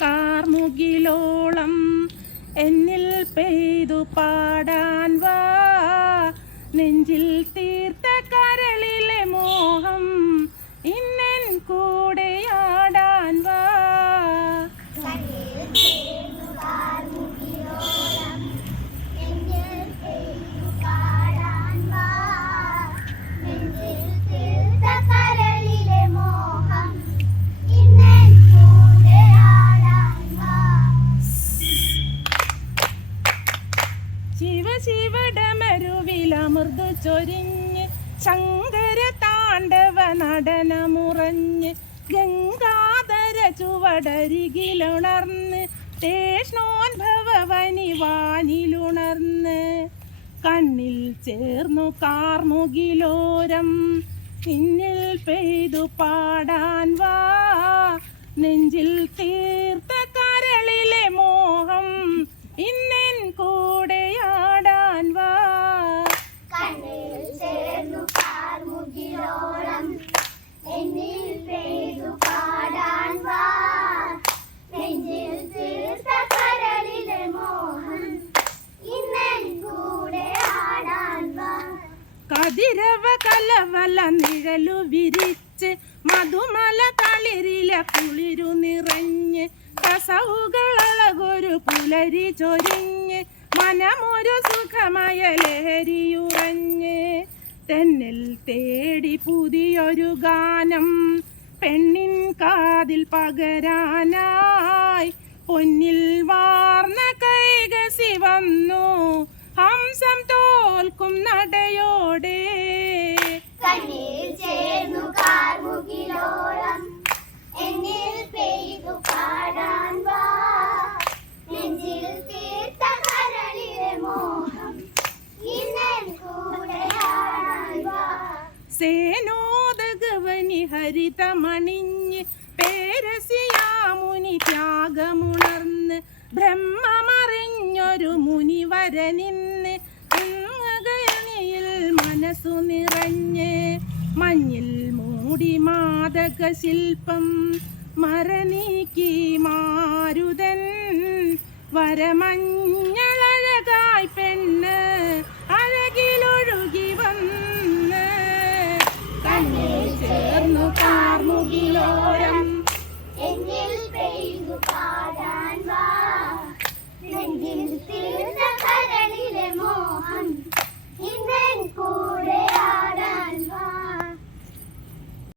കാർമുകിലോളം എന്നിൽ പെയ്തു പാടാൻ വാ, നെഞ്ചിൽ തീർത്ത കരളിലെ മോഹം ഇന്നൻ കൂടെയാടാൻ വാ. ശിവശിവടമരുവിലമൃദു ചൊരിഞ്ഞ് ശങ്കര താണ്ഡവ നടനമുറഞ്ഞ് ഗംഗാധര ചുവടരികിലുണർന്ന് തേഷ്ണോത്ഭവനി വാനിലുണർന്ന് കണ്ണിൽ ചേർന്നു കാർമുകിലോരം പിന്നിൽ പെയ്തു പാടാൻ വാ, നെഞ്ചിൽ തീർത്ത കരളിലെ മോഹം ഇന്നൻ കൂടെയാടാൻ വാ. കണ്ണിൽ ചേർന്നു കാർമുകിലോളം എന്നിൽ പെയ്തു പാടാൻ വാ, നെഞ്ചിൽ തീർത്ത കരളിലെ മോഹം ഇന്നൻ കൂടെയാടാൻ വാ. കതിരവ കലവല നിഴലു വിരിച്ച് മധുമല തളിരില കുളിരു നിറഞ്ഞ് കസവുകളഴകൊരു പുലരി ചൊരിഞ്ഞ് മനമൊരു സുഖമയ ലഹരിയുറഞ്ഞ് തെന്നൽ തേടി പുതിയൊരു ഗാനം പെണ്ണിൻ കാതിൽ പകരാനായി പൊന്നിൽ വാർന്ന കൈകസി വന്നു ഹംസം തോൽക്കും നടയോടെ. കണ്ണിൽ ചേർന്നു കാർമുകിലോളം എന്നിൽ പെയ്തു പാടാൻ വാ, നെഞ്ചിൽ തീർത്ത കരളിലെ മോഹം ഇന്നൻ കൂടെയാടാൻ വാ. സേനോദഗവനി ഹരിതമണിഞ്ഞ് പേരസിയാമുനി ത്യാഗമുണർന്ന് ബ്രഹ്മമറിഞ്ഞൊരു മുനിവരനിന്ന് ഗണിയിൽ മനസ്സു നിറഞ്ഞ് മഞ്ഞിൽ മൂടി മാതക ശില്പം മറനീക്കി മാരുതൻ വരമഞ്ഞളഴകായി പെണ്ണ് അഴകിലൊഴുകി വന്ന് കണ്ണിൽ ചേർന്നു